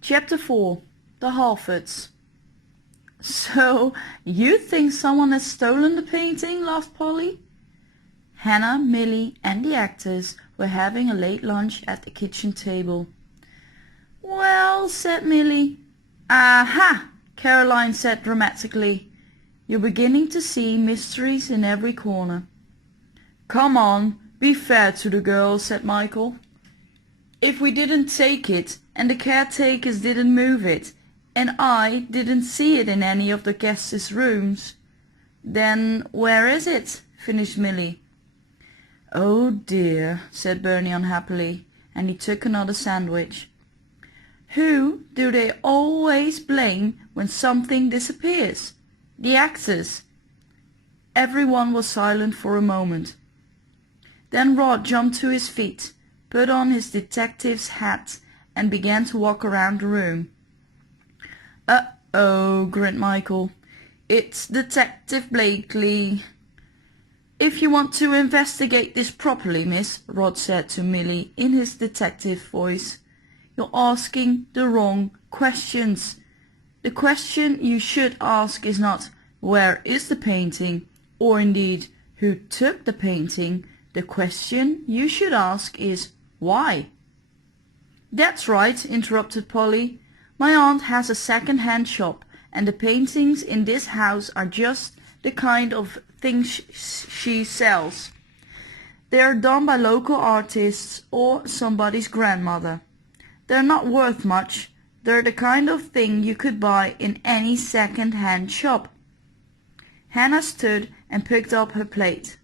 Chapter 4. The Harfords. So, you think someone has stolen the painting? Laughed Polly. Hannah, Millie and the actors were having a late lunch at the kitchen table. Well, said Millie. Aha! Caroline said dramatically. You're beginning to see mysteries in every corner. Come on, be fair to the girl, said Michael. If we didn't take it, and the caretakers didn't move it, and I didn't see it in any of the guests' rooms, then where is it? Finished Millie. Oh dear, said Bernie unhappily, and he took another sandwich. Who do they always blame when something disappears? The actors. Everyone was silent for a moment. Then Rod jumped to his feet, put on his detective's hat, and began to walk around the room. Uh-oh, grinned Michael. It's Detective Blakeley. If you want to investigate this properly, miss, Rod said to Millie in his detective voice, you're asking the wrong questions. The question you should ask is not, where is the painting, or indeed, who took the painting. The question you should ask is, why? That's right, interrupted Polly. My aunt has a second-hand shop, and the paintings in this house are just the kind of things she sells. They are done by local artists or somebody's grandmother. They're not worth much. They're the kind of thing you could buy in any second-hand shop. Hannah stood and picked up her plate.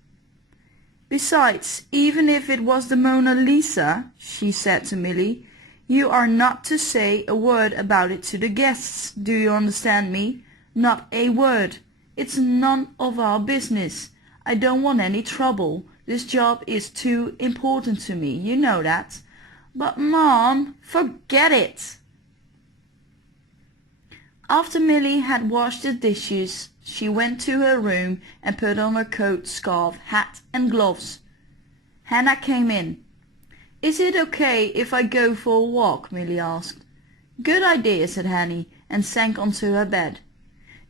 Besides, even if it was the Mona Lisa, she said to Millie, you are not to say a word about it to the guests, do you understand me? Not a word. It's none of our business. I don't want any trouble. This job is too important to me, you know that. But Mom, forget it. After Millie had washed the dishes, she went to her room and put on her coat, scarf, hat and gloves. Hannah came in. Is it okay if I go for a walk? Millie asked. Good idea, said Hanny, and sank onto her bed.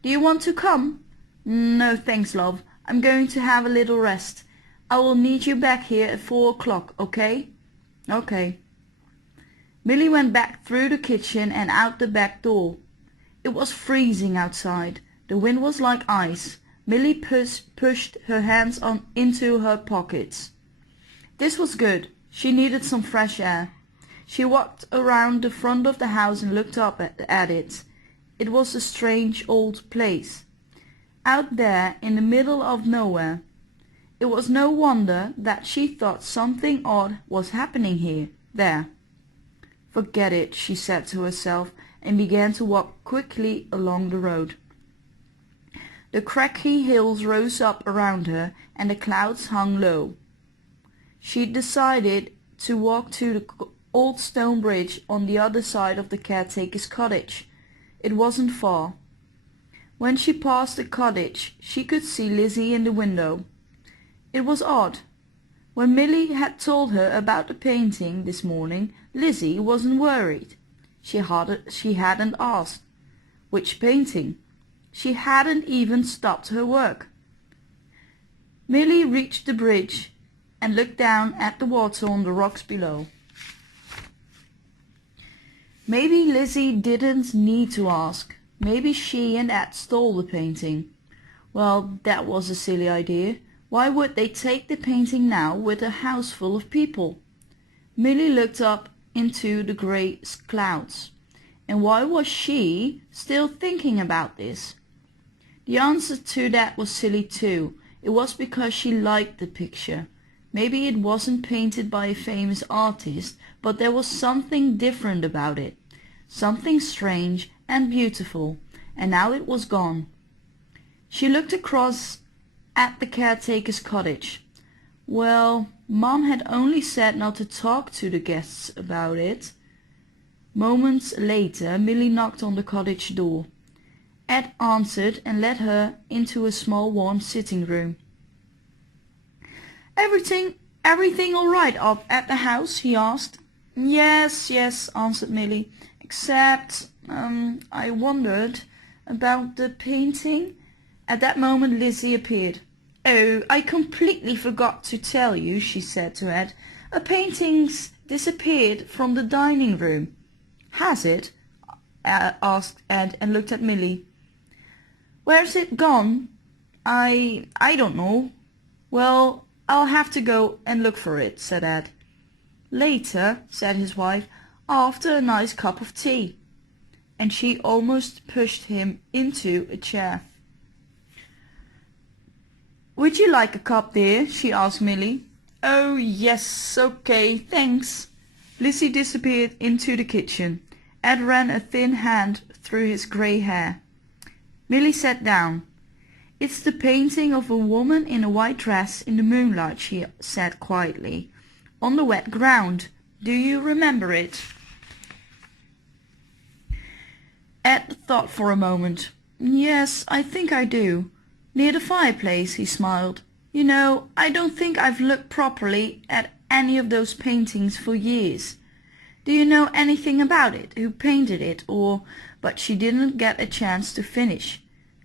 Do you want to come? No thanks, love. I'm going to have a little rest. I will need you back here at 4 o'clock, okay? Okay. Millie went back through the kitchen and out the back door. It was freezing outside. The wind was like ice. Millie pushed her hands into her pockets. This was good. She needed some fresh air. She walked around the front of the house and looked up at it. It was a strange old place, out there in the middle of nowhere. It was no wonder that she thought something odd was happening there. Forget it, she said to herself, and began to walk quickly along the road. The craggy hills rose up around her, and the clouds hung low. She decided to walk to the old stone bridge on the other side of the caretaker's cottage. It wasn't far. When she passed the cottage, she could see Lizzie in the window. It was odd. When Millie had told her about the painting this morning, Lizzie wasn't worried. She hadn't asked. Which painting? She hadn't even stopped her work. Millie reached the bridge and looked down at the water on the rocks below. Maybe Lizzie didn't need to ask. Maybe she and Ed stole the painting. Well, that was a silly idea. Why would they take the painting now with a house full of people? Millie looked up into the grey clouds. And why was she still thinking about this? The answer to that was silly too. It was because she liked the picture. Maybe it wasn't painted by a famous artist, but there was something different about it. Something strange and beautiful, and now it was gone. She looked across at the caretaker's cottage. Well, Mom had only said not to talk to the guests about it. Moments later, Millie knocked on the cottage door. Ed answered and led her into a small warm sitting room. Everything all right up at the house? He asked. Yes, yes, answered Milly. Except, I wondered about the painting. At that moment Lizzie appeared. Oh, I completely forgot to tell you, she said to Ed. A painting's disappeared from the dining room. Has it? Asked Ed and looked at Milly. Where's it gone? I don't know. Well, I'll have to go and look for it, said Ed. Later, said his wife, after a nice cup of tea. And she almost pushed him into a chair. Would you like a cup, dear? She asked Milly. Oh, yes, okay, thanks. Lizzie disappeared into the kitchen. Ed ran a thin hand through his grey hair. Milly sat down. It's the painting of a woman in a white dress in the moonlight, she said quietly. On the wet ground. Do you remember it? Ed thought for a moment. Yes, I think I do. Near the fireplace, he smiled. You know, I don't think I've looked properly at any of those paintings for years. Do you know anything about it? Who painted it? Or... But she didn't get a chance to finish.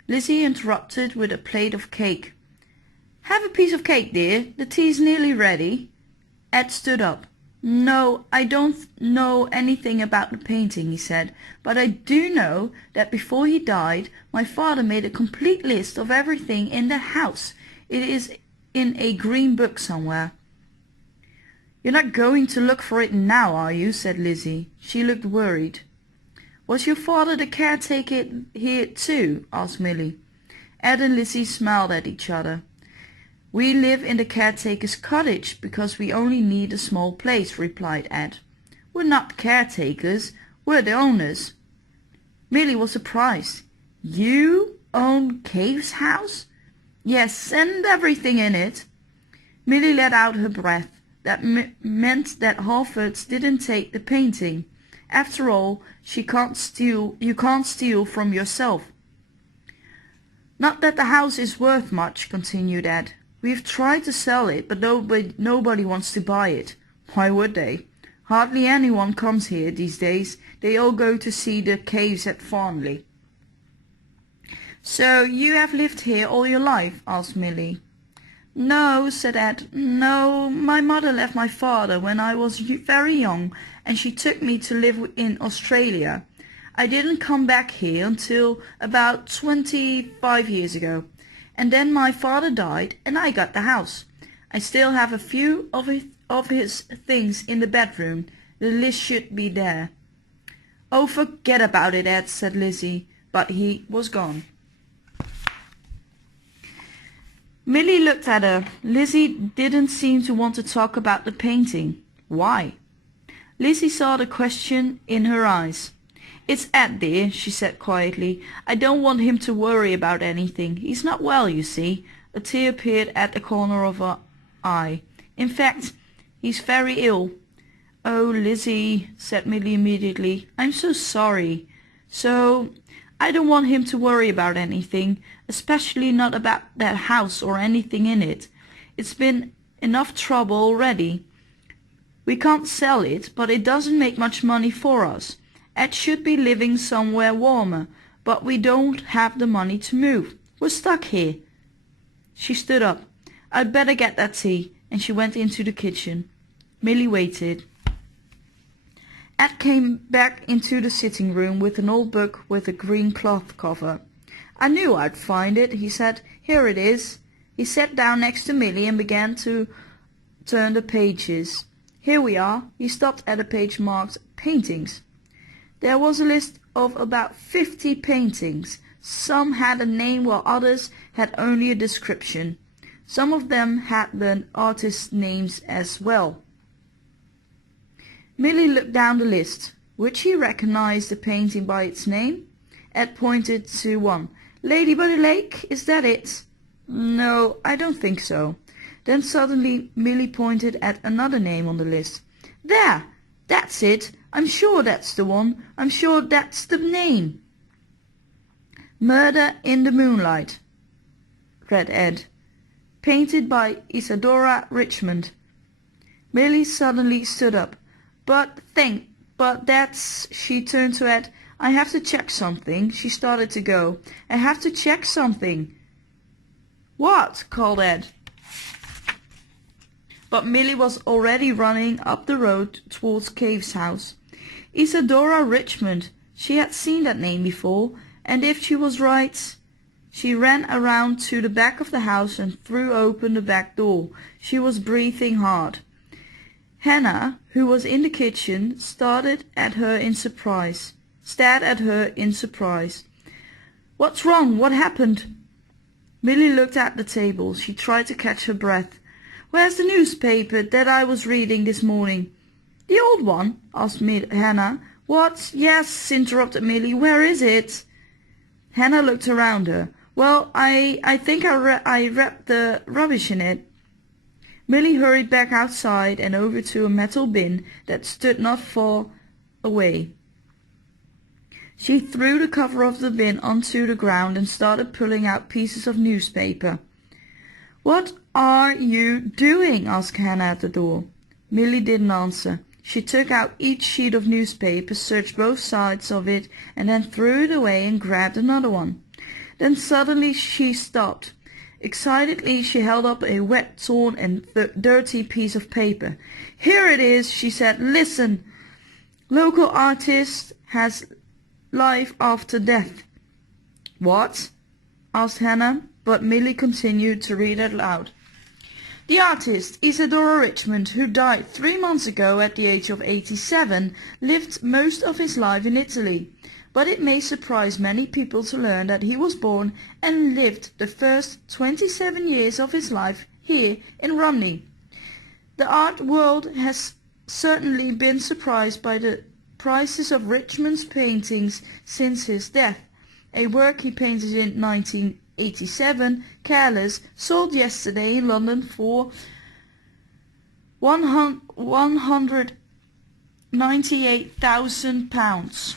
Lizzie interrupted with a plate of cake. Have a piece of cake, dear. The tea's nearly ready. Ed stood up. No, I don't know anything about the painting, he said, but I do know that before he died, my father made a complete list of everything in the house. It is in a green book somewhere. You're not going to look for it now, are you? Said Lizzie. She looked worried. Was your father the caretaker here too? Asked Milly. Ed and Lizzie smiled at each other. We live in the caretaker's cottage because we only need a small place, replied Ed. We're not caretakers, we're the owners. Milly was surprised. You own Cave's house? Yes, and everything in it. Milly let out her breath. That meant that Harfords didn't take the painting. After all, you can't steal from yourself. Not that the house is worth much, continued Ed. We've tried to sell it, but nobody wants to buy it. Why would they? Hardly anyone comes here these days. They all go to see the caves at Farnley. So you have lived here all your life? Asked Milly. No, said Ed. No, my mother left my father when I was very young, and she took me to live in Australia. I didn't come back here until about 25 years ago. And then my father died and I got the house. I still have a few of his things in the bedroom. The list should be there. Oh, forget about it, Ed, said Lizzie, but he was gone. Milly looked at her. Lizzie didn't seem to want to talk about the painting. Why? Lizzie saw the question in her eyes. It's Ed, dear, she said quietly. I don't want him to worry about anything. He's not well, you see. A tear appeared at the corner of her eye. In fact, he's very ill. Oh, Lizzie, said Milly immediately. I'm so sorry. So, I don't want him to worry about anything, especially not about that house or anything in it. It's been enough trouble already. We can't sell it, but it doesn't make much money for us. Ed should be living somewhere warmer, but we don't have the money to move. We're stuck here. She stood up. I'd better get that tea, and she went into the kitchen. Milly waited. Ed came back into the sitting room with an old book with a green cloth cover. I knew I'd find it, he said. Here it is. He sat down next to Milly and began to turn the pages. Here we are. He stopped at a page marked Paintings. There was a list of about 50 paintings. Some had a name while others had only a description. Some of them had the artists' names as well. Milly looked down the list. Would she recognize the painting by its name? Ed pointed to one. Lady by the Lake, is that it? No, I don't think so. Then suddenly Milly pointed at another name on the list. There! That's it! I'm sure that's the one. I'm sure that's the name. Murder in the Moonlight, read Ed. Painted by Isadora Richmond. Milly suddenly stood up. But that's, she turned to Ed. I have to check something. She started to go. I have to check something. What? Called Ed. But Millie was already running up the road towards Cave's house. Isadora Richmond. She had seen that name before, and if she was right... She ran around to the back of the house and threw open the back door. She was breathing hard. Hannah, who was in the kitchen, stared at her in surprise. What's wrong? What happened? Millie looked at the table. She tried to catch her breath. Where's the newspaper that I was reading this morning? The old one? Asked Hannah. What? Yes, interrupted Millie. Where is it? Hannah looked around her. Well, I think I wrapped the rubbish in it. Millie hurried back outside and over to a metal bin that stood not far away. She threw the cover of the bin onto the ground and started pulling out pieces of newspaper. What are you doing? Asked Hannah at the door. Millie didn't answer. She took out each sheet of newspaper, searched both sides of it, and then threw it away and grabbed another one. Then suddenly she stopped. Excitedly she held up a wet, torn and dirty piece of paper. Here it is, she said. Listen. Local artist has life after death. What? Asked Hannah, but Millie continued to read it aloud. The artist, Isadora Richmond, who died 3 months ago at the age of 87, lived most of his life in Italy. But it may surprise many people to learn that he was born and lived the first 27 years of his life here in Romney. The art world has certainly been surprised by the prices of Richmond's paintings since his death. A work he painted in 1987, Careless, sold yesterday in London for £198,000.